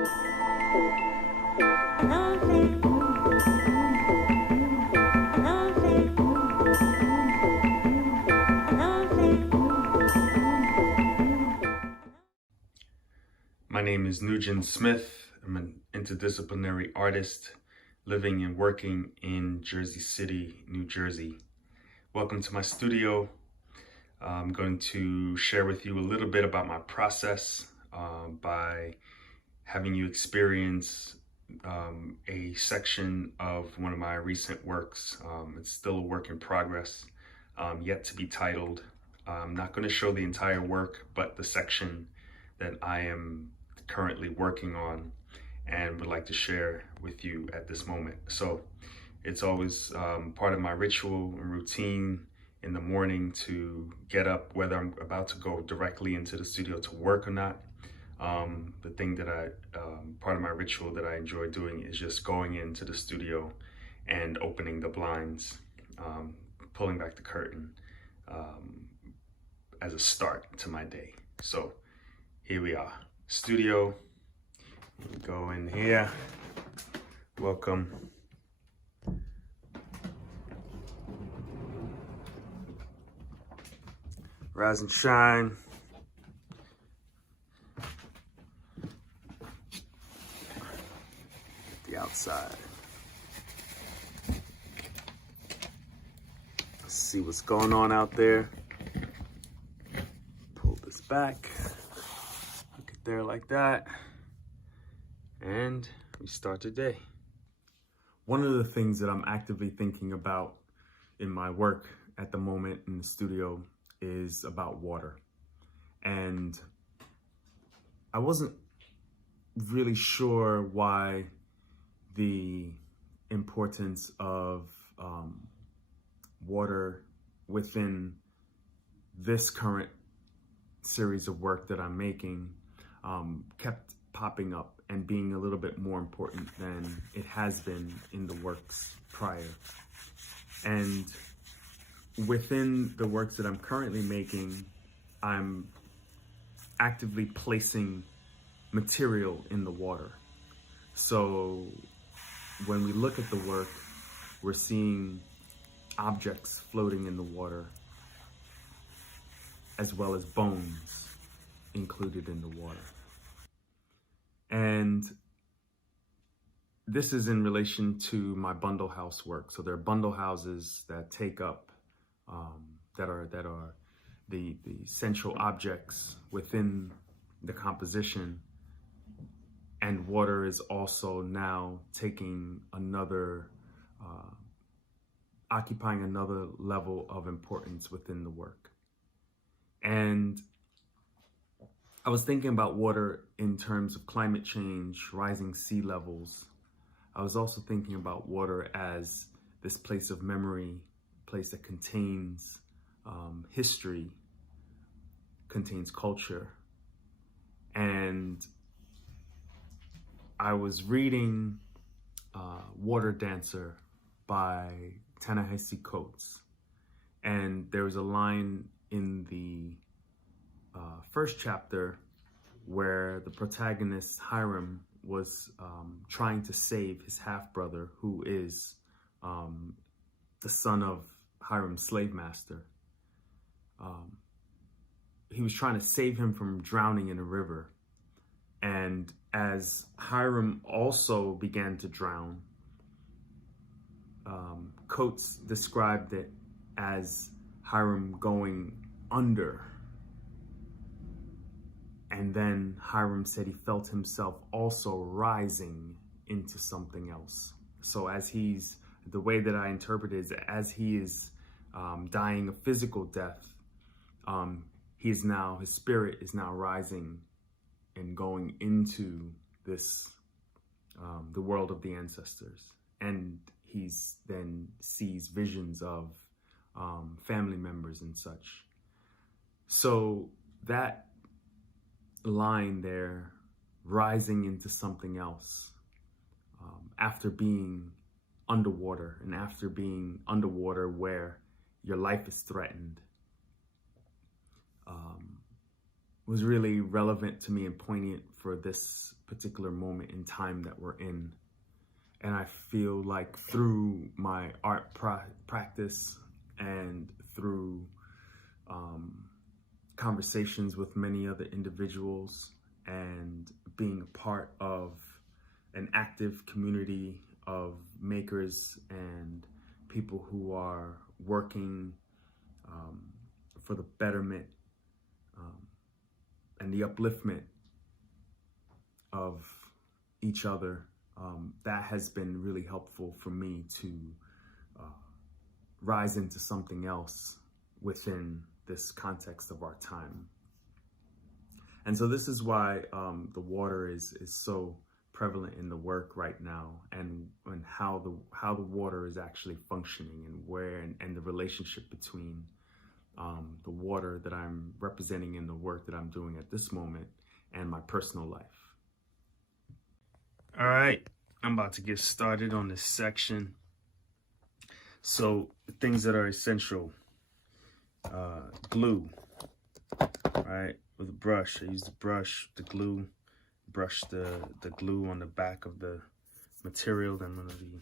My name is Nguyen Smith. I'm an interdisciplinary artist living and working in Jersey City, New Jersey. Welcome to my studio. I'm going to share with you a little bit about my process by having you experience a section of one of my recent works. It's still a work in progress, yet to be titled. I'm not going to show the entire work, but the section that I am currently working on and would like to share with you at this moment. So it's always part of my ritual and routine in the morning to get up, whether I'm about to go directly into the studio to work or not. The thing that part of my ritual that I enjoy doing is just going into the studio and opening the blinds, pulling back the curtain as a start to my day. So here we are, studio. Go in here. Welcome. Rise and shine. The outside. Let's see what's going on out there. Pull this back. Look it there like that. And we start the day. One of the things that I'm actively thinking about in my work at the moment in the studio is about water. And I wasn't really sure why the importance of water within this current series of work that I'm making kept popping up and being a little bit more important than it has been in the works prior. And within the works that I'm currently making, I'm actively placing material in the water. So when we look at the work, we're seeing objects floating in the water, as well as bones included in the water. And this is in relation to my bundle house work. So there are bundle houses that take up that are the central objects within the composition, and water is also now taking another, occupying another level of importance within the work. And I was thinking about water in terms of climate change, rising sea levels. I was also thinking about water as this place of memory, place that contains history, contains culture. And I was reading Water Dancer by Ta-Nehisi Coates. And there was a line in the first chapter where the protagonist Hiram was trying to save his half-brother, who is the son of Hiram's slave master. He was trying to save him from drowning in a river. And as Hiram also began to drown, Coates described it as Hiram going under. And then Hiram said he felt himself also rising into something else. So the way that I interpret it is that as he is dying a physical death, his spirit is now rising and going into this, the world of the ancestors. And he's then sees visions of family members and such. So that line there, rising into something else, after being underwater, and after being underwater where your life is threatened, was really relevant to me and poignant for this particular moment in time that we're in. And I feel like through my art practice and through conversations with many other individuals and being a part of an active community of makers and people who are working for the betterment and the upliftment of each other, that has been really helpful for me to rise into something else within this context of our time. And so this is why the water is so prevalent in the work right now, and how the water is actually functioning, and where and the relationship between the water that I'm representing in the work that I'm doing at this moment and my personal life. All right, I'm about to get started on this section. So things that are essential: glue, right? With a brush, I use the brush, the glue, brush the glue on the back of the material that I'm going to be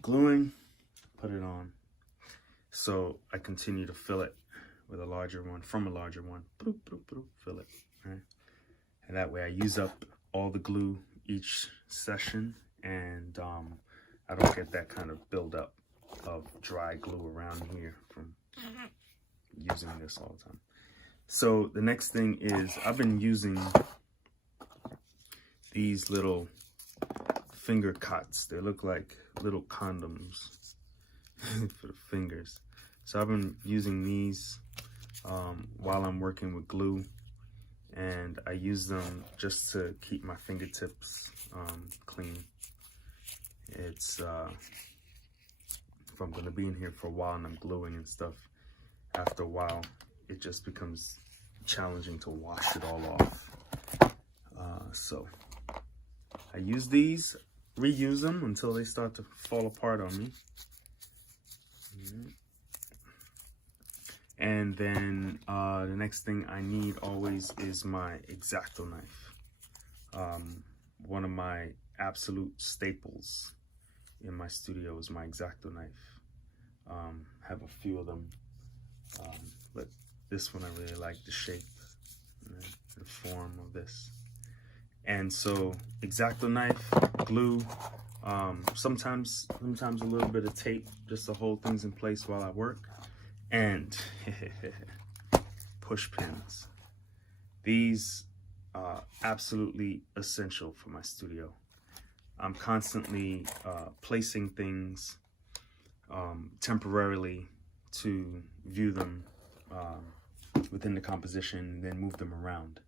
gluing, put it on. So I continue to fill it with a larger one, from a larger one, bloop, bloop, bloop, fill it, right? And that way I use up all the glue each session, and I don't get that kind of buildup of dry glue around here from using this all the time. So the next thing is, I've been using these little finger cots. They look like little condoms for the fingers. So I've been using these while I'm working with glue, and I use them just to keep my fingertips clean. It's if I'm going to be in here for a while and I'm gluing and stuff, after a while it just becomes challenging to wash it all off. So I use these, reuse them until they start to fall apart on me. And then the next thing I need always is my X-Acto knife. One of my absolute staples in my studio is my X-Acto knife. Have a few of them, but this one I really like the shape, the form of this. And so X-Acto knife, glue, sometimes a little bit of tape just to hold things in place while I work, and push pins. These are absolutely essential for my studio. I'm constantly placing things temporarily to view them within the composition, and then move them around.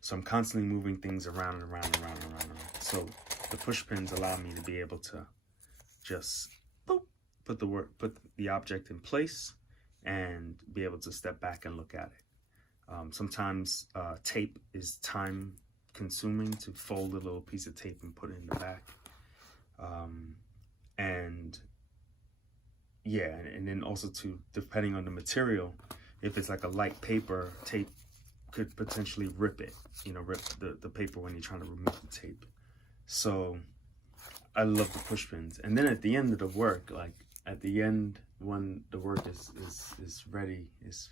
So I'm constantly moving things around and around and around and around and around. So the push pins allow me to be able to just boop, put the object in place and be able to step back and look at it. Sometimes tape is time consuming to fold a little piece of tape and put it in the back. And yeah, and then also too, depending on the material, if it's like a light paper, tape could potentially rip it, rip the paper when you're trying to remove the tape. So I love the push pins. And then at the end of the work, like at the end when the work is ready, it's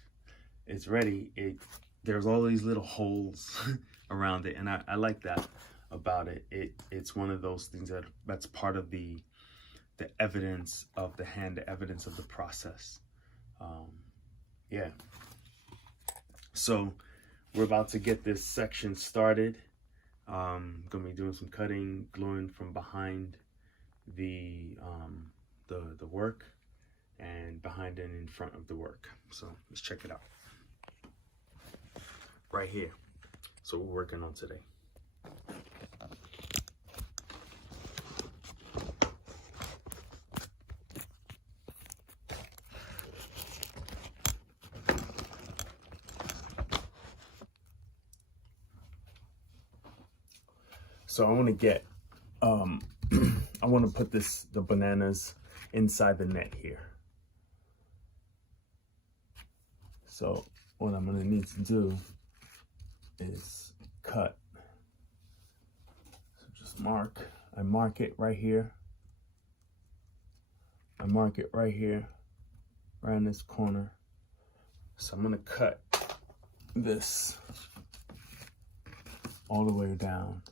ready, there's all these little holes around it, and I like that about it. It's one of those things that's part of the evidence of the hand, the evidence of the process. Yeah. So we're about to get this section started. Gonna be doing some cutting, gluing from behind the work, and behind and in front of the work. So let's check it out. Right here. So we're working on today. So I want to get, I want to put the bananas inside the net here. So what I'm going to need to do is cut I mark it right here. I mark it right here, right in this corner. So I'm gonna cut this all the way down.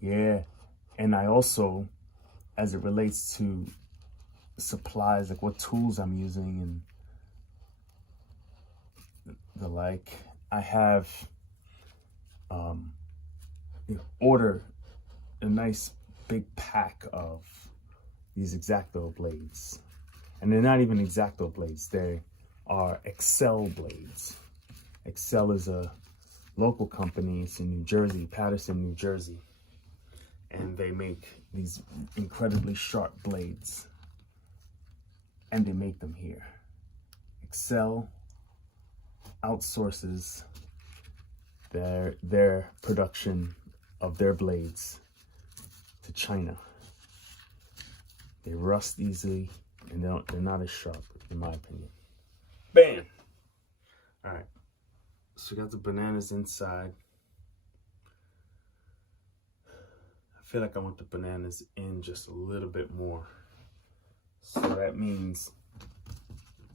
Yeah, and I also, as it relates to supplies, like what tools I'm using and the like, I have order a nice big pack of these X-Acto blades. And they're not even X-Acto blades, they are Excel blades. Excel is a local company, it's in New Jersey, Paterson, New Jersey. And they make these incredibly sharp blades. And they make them here. Excel outsources their production of their blades to China. They rust easily and they're not as sharp, in my opinion. Bam! All right, so we got the bananas inside. I feel like I want the bananas in just a little bit more. So that means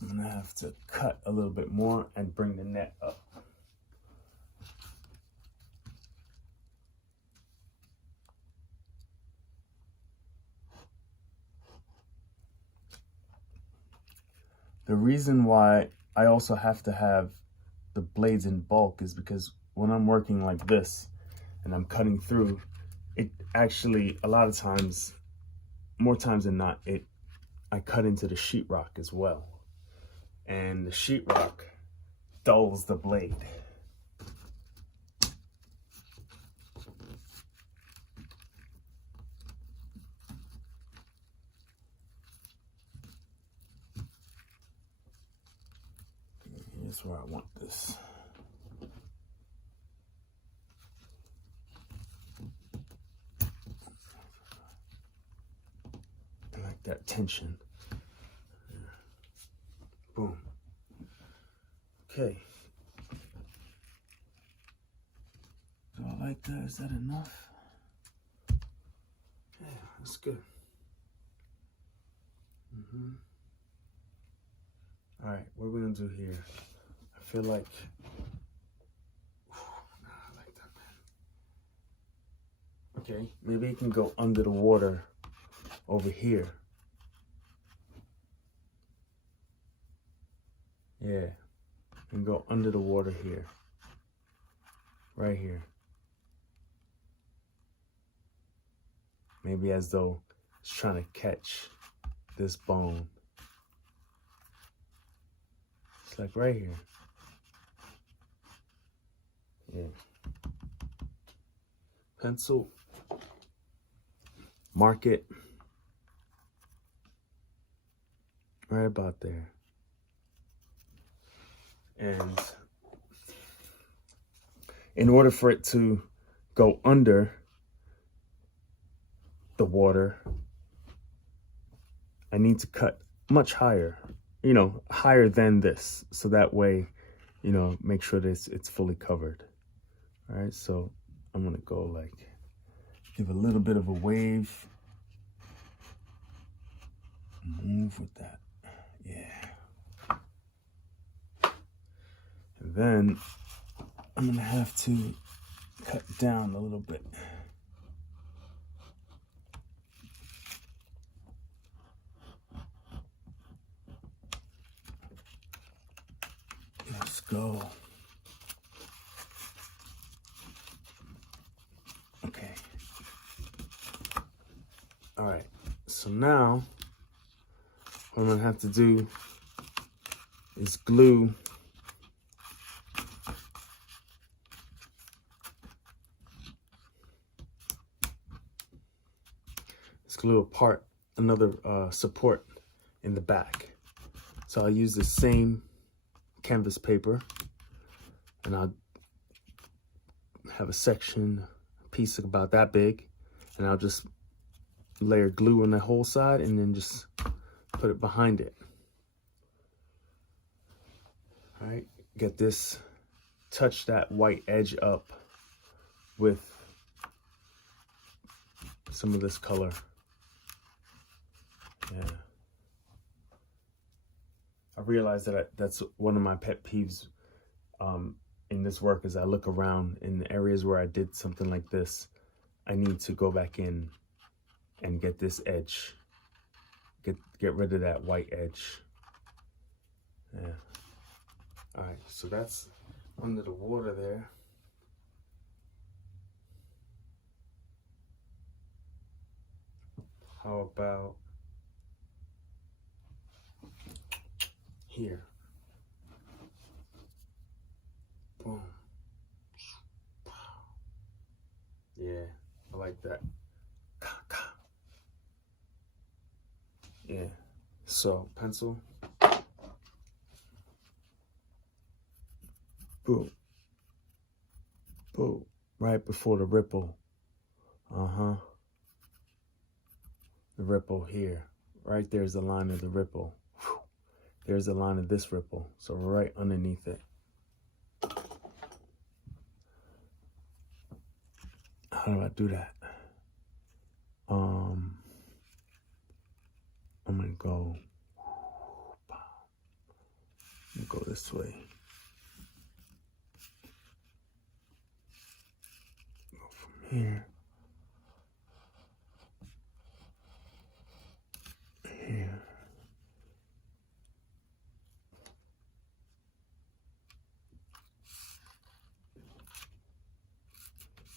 I'm gonna have to cut a little bit more and bring the net up. The reason why I also have to have the blades in bulk is because when I'm working like this and I'm cutting through, it actually, a lot of times, more times than not, I cut into the sheetrock as well. And the sheetrock dulls the blade. Here's where I want this. I like that tension. Boom. Okay. Do I like that? Is that enough? Yeah, that's good. All right, what are we gonna do here? I feel like, I like that, man. Okay, maybe it can go under the water over here. Yeah, and go under the water here, right here. Maybe as though it's trying to catch this bone. It's like right here. Yeah. Pencil. Mark it. Right about there. And in order for it to go under the water, I need to cut much higher, higher than this. So that way, make sure that it's fully covered. All right, so I'm gonna go like, give a little bit of a wave. Move with that, yeah. And then I'm gonna have to cut down a little bit. Let's go. Okay. All right, so now what I'm gonna have to do is glue another support in the back. So I'll use the same canvas paper and I'll have a piece about that big, and I'll just layer glue on the whole side and then just put it behind it. All right, get this, touch that white edge up with some of this color. Yeah. I realized that that's one of my pet peeves in this work. As I look around in the areas where I did something like this, I need to go back in and get this edge, get rid of that white edge. Yeah. All right, so that's under the water there. How about here? Boom. Yeah, I like that. Yeah, so pencil. Boom. Boom. Right before the ripple. The ripple here. Right there's the line of the ripple. Whew. There's the line of this ripple. So right underneath it. How do I do that? I'm gonna go this way. Go from here. Here.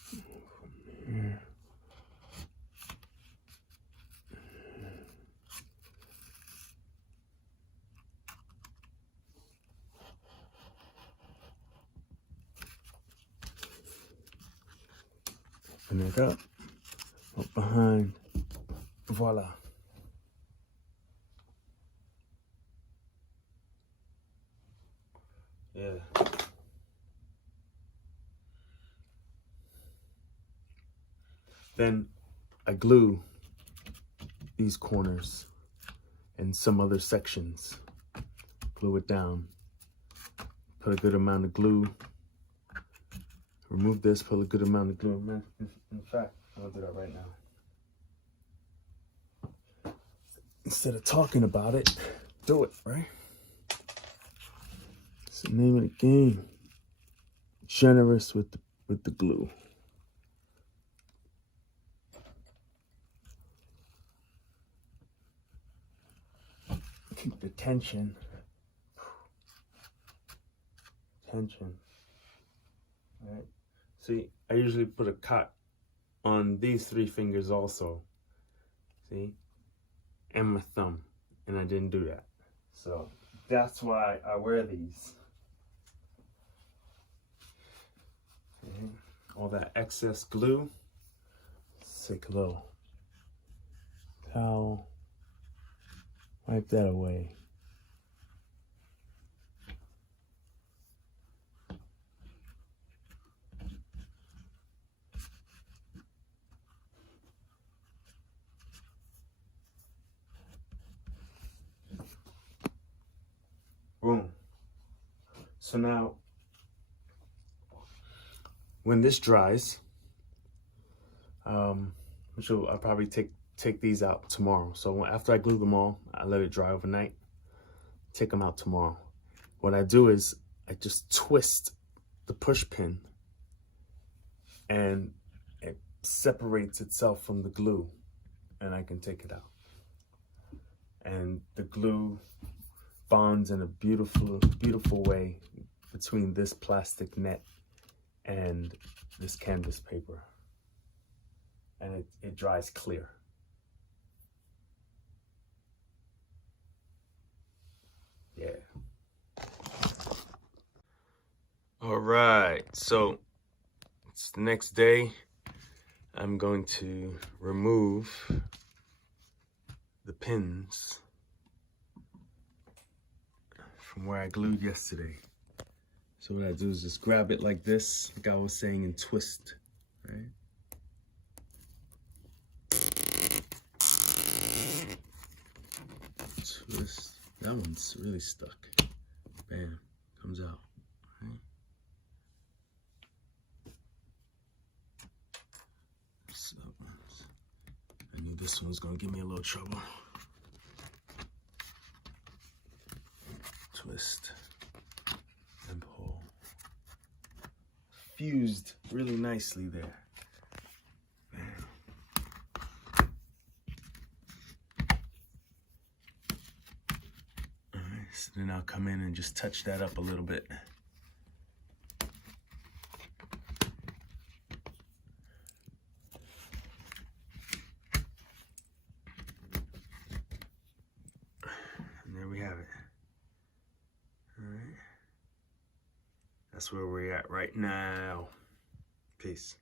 From here. Open it up behind, voila. Yeah. Then I glue these corners and some other sections. Glue it down. Put a good amount of glue. Remove this, put a good amount of glue. In fact, I'll do that right now. Instead of talking about it, do it, right? It's the name of the game. Generous with the glue. Keep the tension. Tension. All right. See, I usually put a cut on these 3 fingers also. See? And my thumb. And I didn't do that. So that's why I wear these. Okay. All that excess glue. Take a little towel. Wipe that away. Boom. So now, when this dries, which I'll probably take these out tomorrow. So after I glue them all, I let it dry overnight. Take them out tomorrow. What I do is I just twist the push pin, and it separates itself from the glue, and I can take it out. And the glue bonds in a beautiful, beautiful way between this plastic net and this canvas paper. And it dries clear. Yeah. All right, so it's the next day. I'm going to remove the pins from where I glued yesterday. So what I do is just grab it like this, like I was saying, and twist, right? Twist. That one's really stuck. Bam. comes out. Right? So, I knew this one was gonna give me a little trouble. Twist and pull. Fused really nicely there. Alright, so then I'll come in and just touch that up a little bit. And there we have it. Alright. That's where we're at right now. Peace.